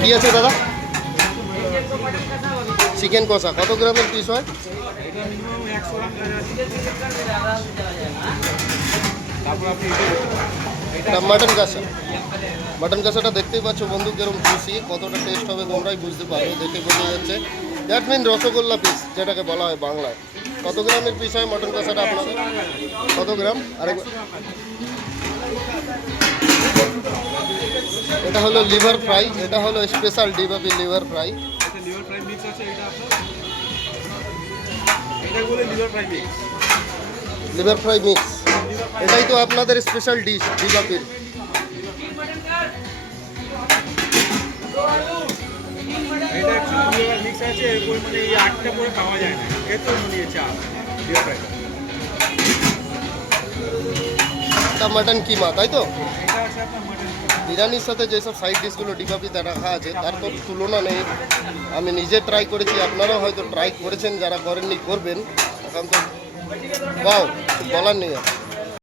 কি আছে দাদা? চিকেন কষা কত গ্রামের পিস হয়? এটা মাটন কষা। মাটন কষাটা দেখতেই পাচ্ছ বন্ধু কিরকম জুসি, কতটা টেস্ট হবে তোমরাই বুঝতে পারবে, দেখে বোঝা যাচ্ছে। দ্যাট মিন রসগোল্লা পিস যেটাকে বলা হয় বাংলায়। কত গ্রামের পিস হয় মাটন কষাটা আপনাদের? কত গ্রাম? আরেকবার। এটা হলো লিভার ফ্রাই, এটা হলো স্পেশাল ডিবাবি liver fry. Liver fry mix আছে, এটা আপনার এটা বলে liver fry mix. Liver fry mix, এটাই তো আপনাদের স্পেশাল ডিশ ডিবাবির। এটা অ্যাকচুয়ালি লিভার মিক্স আছে, এরপর মানে এই আটটা পরে পাওয়া যায় না, এত নিয়ে চাপ লিভার ফ্রাই। এটা মাটন কিমা তাই তো? এটা আছে আপনার মাটন। বিরিয়ানির সাথে যেসব সাইড ডিশগুলো ডিবাবিতে রাখা আছে তার তো তুলনা নেই। আমি নিজে ট্রাই করেছি, আপনারাও হয়তো ট্রাই করেছেন, যারা করেননি করবেন। এখন তো বাও, বলার নেই আর।